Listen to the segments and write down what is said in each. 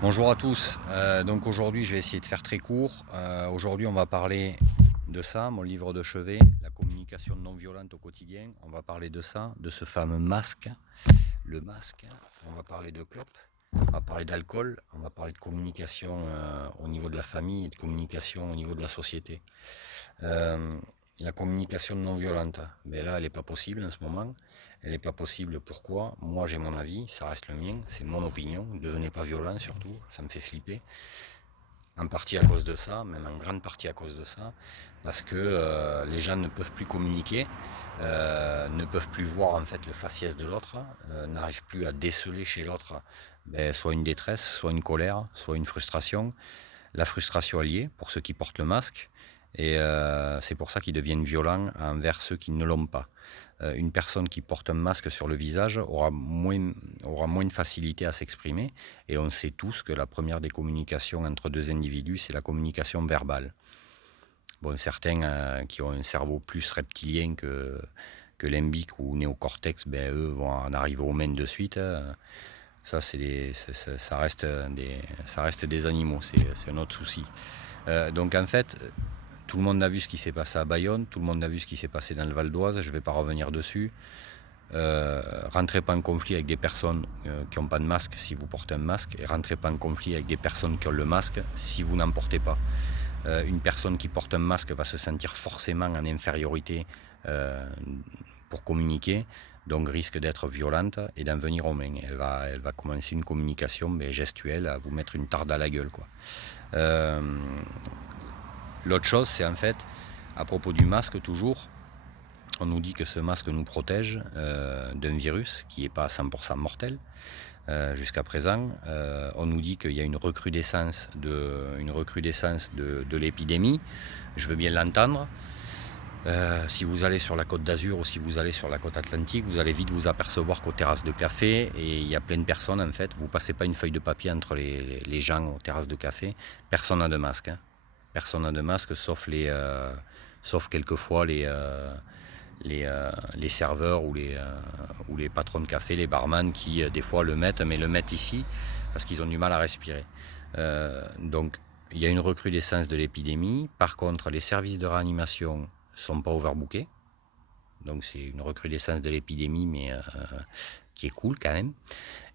Bonjour à tous. Donc aujourd'hui, je vais essayer de faire très court. Aujourd'hui, on va parler de ça, mon livre de chevet, la communication non violente au quotidien. On va parler de ça, de ce fameux masque, le masque. On va parler de clope, on va parler d'alcool, on va parler de communication au niveau de la famille et de communication au niveau de la société. Euh, la communication non violente, mais là, elle n'est pas possible en ce moment. Elle n'est pas possible. Pourquoi? Moi, j'ai mon avis, ça reste le mien, c'est mon opinion. Ne devenez pas violent surtout, ça me fait flipper. En partie à cause de ça, même en grande partie à cause de ça, parce que les gens ne peuvent plus communiquer, ne peuvent plus voir en fait le faciès de l'autre, n'arrivent plus à déceler chez l'autre soit une détresse, soit une colère, soit une frustration. La frustration alliée pour ceux qui portent le masque, et c'est pour ça qu'ils deviennent violents envers ceux qui ne l'ont pas. Une personne qui porte un masque sur le visage aura moins de facilité à s'exprimer, et on sait tous que la première des communications entre deux individus, c'est la communication verbale. Bon, certains qui ont un cerveau plus reptilien que limbique ou néocortex, eux vont en arriver aux mains de suite. Ça, ça reste des animaux, c'est un autre souci. Donc en fait, tout le monde a vu ce qui s'est passé à Bayonne, tout le monde a vu ce qui s'est passé dans le Val d'Oise, je ne vais pas revenir dessus. Rentrez pas en conflit avec des personnes qui n'ont pas de masque si vous portez un masque, et rentrez pas en conflit avec des personnes qui ont le masque si vous n'en portez pas. Une personne qui porte un masque va se sentir forcément en infériorité pour communiquer, donc risque d'être violente et d'en venir aux mains. Elle va commencer une communication gestuelle, à vous mettre une tarde à la gueule, quoi. L'autre chose, c'est en fait, à propos du masque toujours, on nous dit que ce masque nous protège d'un virus qui n'est pas à 100% mortel jusqu'à présent. On nous dit qu'il y a une recrudescence de l'épidémie. Je veux bien l'entendre. Si vous allez sur la côte d'Azur ou si vous allez sur la côte atlantique, vous allez vite vous apercevoir qu'aux terrasses de café, et il y a plein de personnes en fait, vous ne passez pas une feuille de papier entre les gens aux terrasses de café, personne n'a de masque. Personne n'a de masque sauf quelquefois les serveurs ou les patrons de café, les barman qui des fois le mettent, mais le mettent ici parce qu'ils ont du mal à respirer. Donc il y a une recrudescence de l'épidémie. Par contre, les services de réanimation ne sont pas overbookés. Donc c'est une recrudescence de l'épidémie, mais qui est cool quand même.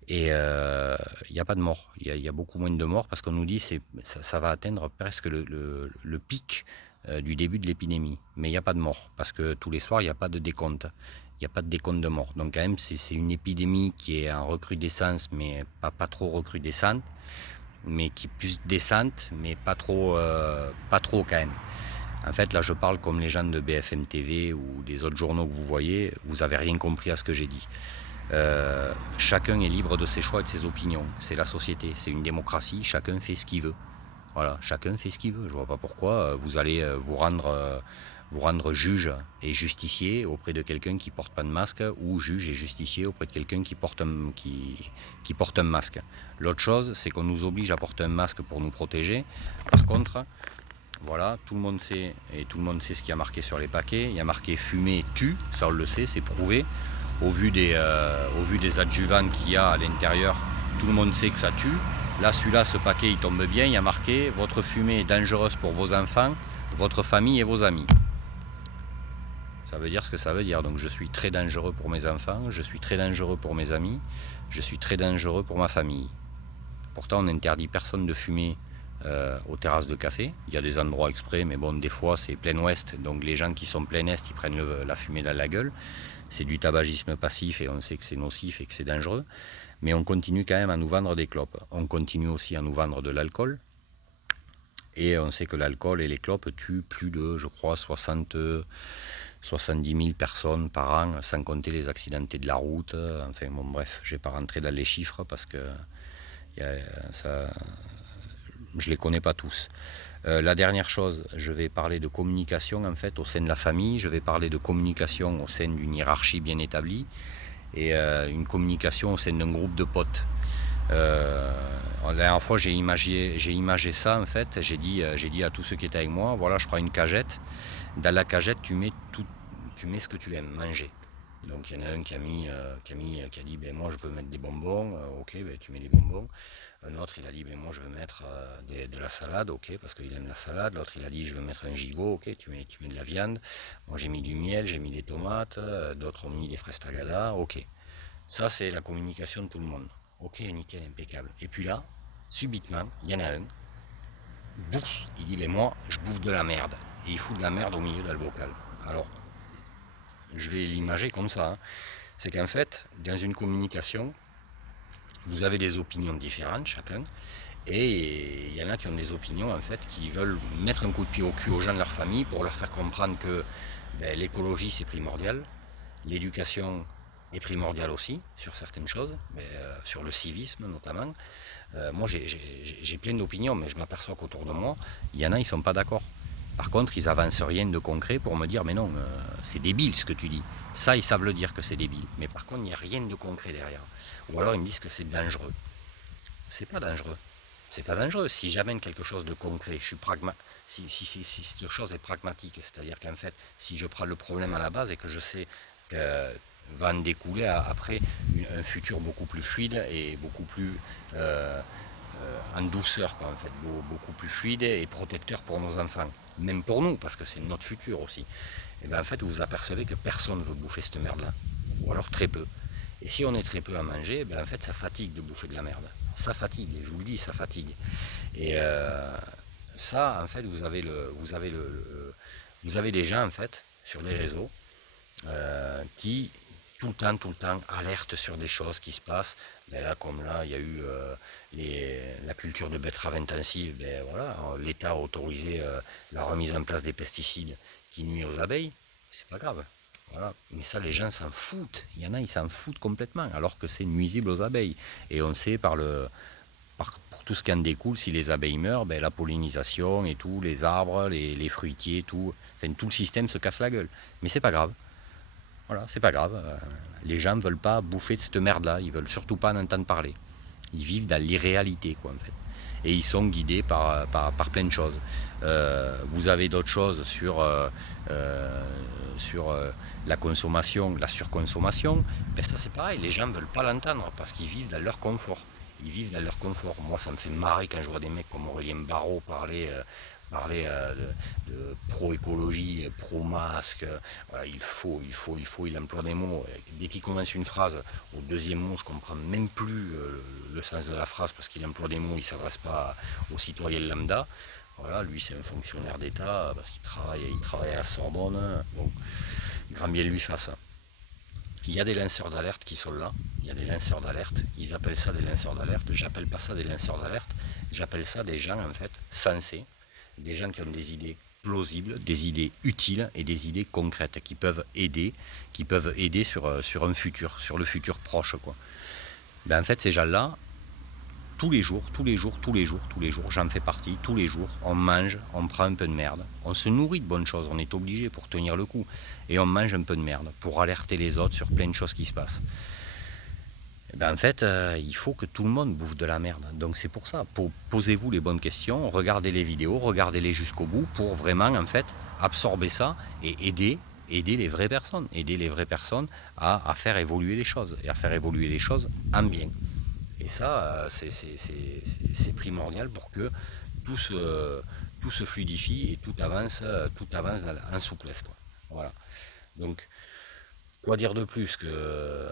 Et il n'y a pas de morts. Il y a beaucoup moins de morts parce qu'on nous dit que ça va atteindre presque le pic du début de l'épidémie. Mais il n'y a pas de morts parce que tous les soirs, il n'y a pas de décompte. Il n'y a pas de décompte de morts. Donc quand même, c'est une épidémie qui est en recrudescence, mais pas trop recrudescente, mais qui est plus descente, mais pas trop quand même. En fait, là, je parle comme les gens de BFM TV ou des autres journaux que vous voyez. Vous n'avez rien compris à ce que j'ai dit. Chacun est libre de ses choix et de ses opinions. C'est la société, c'est une démocratie, chacun fait ce qu'il veut. Voilà, chacun fait ce qu'il veut. Je vois pas pourquoi vous allez vous rendre juge et justicier auprès de quelqu'un qui porte pas de masque, ou juge et justicier auprès de quelqu'un qui porte un masque. L'autre chose, c'est qu'on nous oblige à porter un masque pour nous protéger. Par contre, voilà, tout le monde sait, et tout le monde sait ce qu'il y a marqué sur les paquets. Il y a marqué fumer tue, ça on le sait, c'est prouvé. Au vu des adjuvants qu'il y a à l'intérieur, tout le monde sait que ça tue. Là, celui-là, ce paquet, il tombe bien, il y a marqué « Votre fumée est dangereuse pour vos enfants, votre famille et vos amis ». Ça veut dire ce que ça veut dire. Donc je suis très dangereux pour mes enfants, je suis très dangereux pour mes amis, je suis très dangereux pour ma famille. Pourtant, on n'interdit personne de fumer aux terrasses de café. Il y a des endroits exprès, mais bon, des fois, c'est plein ouest. Donc les gens qui sont plein est, ils prennent la fumée dans la gueule. C'est du tabagisme passif et on sait que c'est nocif et que c'est dangereux. Mais on continue quand même à nous vendre des clopes. On continue aussi à nous vendre de l'alcool. Et on sait que l'alcool et les clopes tuent plus de, je crois, 70 000 personnes par an, sans compter les accidentés de la route. Enfin bon, bref, je ne vais pas rentrer dans les chiffres parce que je ne les connais pas tous. La dernière chose, je vais parler de communication en fait au sein de la famille, je vais parler de communication au sein d'une hiérarchie bien établie, et une communication au sein d'un groupe de potes. La dernière fois, j'ai imagé ça en fait. J'ai dit à tous ceux qui étaient avec moi, voilà, je prends une cagette. Dans la cagette, tu mets ce que tu aimes manger. Donc il y en a un qui a dit ben moi je veux mettre des bonbons, ok ben tu mets des bonbons. Un autre il a dit ben moi je veux mettre de la salade, ok, parce qu'il aime la salade. L'autre il a dit je veux mettre un gigot, ok, tu mets de la viande. Moi j'ai mis du miel, j'ai mis des tomates, d'autres ont mis des fraises tagada, ok. Ça c'est la communication de tout le monde. Ok, nickel, impeccable. Et puis là, subitement, il y en a un, bouf, il dit ben moi je bouffe de la merde. Et il fout de la merde au milieu de le bocal. Alors, je vais l'imager comme ça, hein. C'est qu'en fait, dans une communication, vous avez des opinions différentes chacun, et il y en a qui ont des opinions en fait qui veulent mettre un coup de pied au cul aux gens de leur famille pour leur faire comprendre que ben, l'écologie c'est primordial, l'éducation est primordiale aussi sur certaines choses, mais, sur le civisme notamment. Moi j'ai plein d'opinions, mais je m'aperçois qu'autour de moi, il y en a ils sont pas d'accord. Par contre, ils avancent rien de concret pour me dire mais non, c'est débile ce que tu dis. Ça, ils savent le dire que c'est débile. Mais par contre, il n'y a rien de concret derrière. Ou alors ils me disent que c'est dangereux. C'est pas dangereux. C'est pas dangereux. Si j'amène quelque chose de concret, je suis si cette chose est pragmatique, c'est-à-dire qu'en fait, si je prends le problème à la base et que je sais que va en découler après un futur beaucoup plus fluide et beaucoup plus en douceur, quoi, en fait, beaucoup plus fluide et protecteur pour nos enfants, même pour nous, parce que c'est notre futur aussi. Et bien en fait, vous vous apercevez que personne ne veut bouffer cette merde-là, ou alors très peu. Et si on est très peu à manger, ben en fait, ça fatigue de bouffer de la merde. Ça fatigue, je vous le dis, ça fatigue. Et ça, en fait, vous avez des gens, en fait, sur les réseaux, qui tout le temps alertent sur des choses qui se passent. Ben là, comme là, il y a eu la culture de betteraves intensive, ben voilà, l'État a autorisé la remise en place des pesticides qui nuisent aux abeilles. C'est pas grave. Voilà. Mais ça, les gens s'en foutent. Il y en a, ils s'en foutent complètement, alors que c'est nuisible aux abeilles. Et on sait pour tout ce qui en découle, si les abeilles meurent, ben, la pollinisation et tout, les arbres, les fruitiers, tout, enfin, tout le système se casse la gueule. Mais c'est pas grave. Voilà, c'est pas grave. Les gens ne veulent pas bouffer de cette merde-là. Ils veulent surtout pas en entendre parler. Ils vivent dans l'irréalité, quoi, en fait. Et ils sont guidés par plein de choses. Vous avez d'autres choses sur la consommation, la surconsommation. Ben ça, c'est pareil. Les gens ne veulent pas l'entendre parce qu'ils vivent dans leur confort. Ils vivent dans leur confort. Moi, ça me fait marrer quand je vois des mecs comme Aurélien Barraud parler de pro-écologie, pro-masque. Voilà, il emploie des mots. Dès qu'il commence une phrase, au deuxième mot, je ne comprends même plus le sens de la phrase parce qu'il emploie des mots, il ne s'adresse pas aux citoyens lambda. Voilà, lui c'est un fonctionnaire d'État parce qu'il travaille à la Sorbonne. Donc, grand bien lui fasse. Il y a des lanceurs d'alerte qui sont là. Il y a des lanceurs d'alerte. Ils appellent ça des lanceurs d'alerte. J'appelle pas ça des lanceurs d'alerte. J'appelle ça des gens en fait sensés, des gens qui ont des idées plausibles, des idées utiles et des idées concrètes qui peuvent aider sur un futur, sur le futur proche, quoi. Ben en fait ces gens-là, tous les jours, j'en fais partie, tous les jours, on mange, on prend un peu de merde, on se nourrit de bonnes choses, on est obligé pour tenir le coup, et on mange un peu de merde pour alerter les autres sur plein de choses qui se passent. Et ben en fait, il faut que tout le monde bouffe de la merde. Donc c'est pour ça, posez-vous les bonnes questions, regardez les vidéos, regardez-les jusqu'au bout pour vraiment en fait absorber ça et aider les vraies personnes à faire évoluer les choses et à faire évoluer les choses en bien. Et ça, c'est primordial pour que tout se fluidifie et tout avance en souplesse, quoi. Voilà. Donc, quoi dire de plus que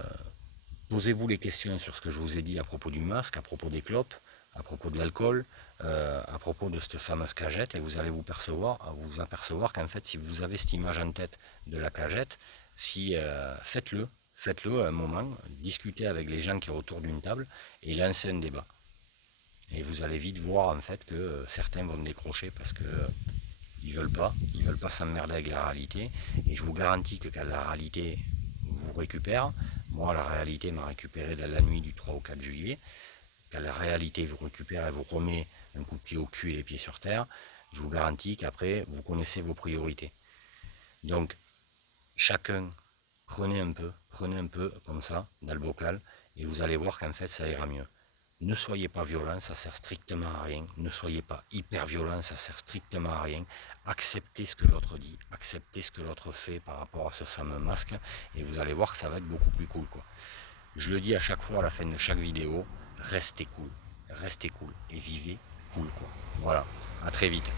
posez-vous les questions sur ce que je vous ai dit à propos du masque, à propos des clopes, à propos de l'alcool, à propos de cette fameuse cagette, et vous allez vous apercevoir qu'en fait, si vous avez cette image en tête de la cagette, faites-le à un moment, discutez avec les gens qui sont autour d'une table et lancez un débat. Et vous allez vite voir en fait que certains vont décrocher parce que ils veulent pas s'emmerder avec la réalité. Et je vous garantis que quand la réalité vous récupère, moi la réalité m'a récupéré dans la nuit du 3 au 4 juillet, quand la réalité vous récupère et vous remet un coup de pied au cul et les pieds sur terre, je vous garantis qu'après vous connaissez vos priorités. Donc chacun prenez un peu comme ça dans le bocal et vous allez voir qu'en fait ça ira mieux. Ne soyez pas violent, ça sert strictement à rien. Ne soyez pas hyper violent, ça sert strictement à rien. Acceptez ce que l'autre dit, acceptez ce que l'autre fait par rapport à ce fameux masque, et vous allez voir que ça va être beaucoup plus cool, quoi. Je le dis à chaque fois, à la fin de chaque vidéo, restez cool et vivez cool, quoi. Voilà, à très vite.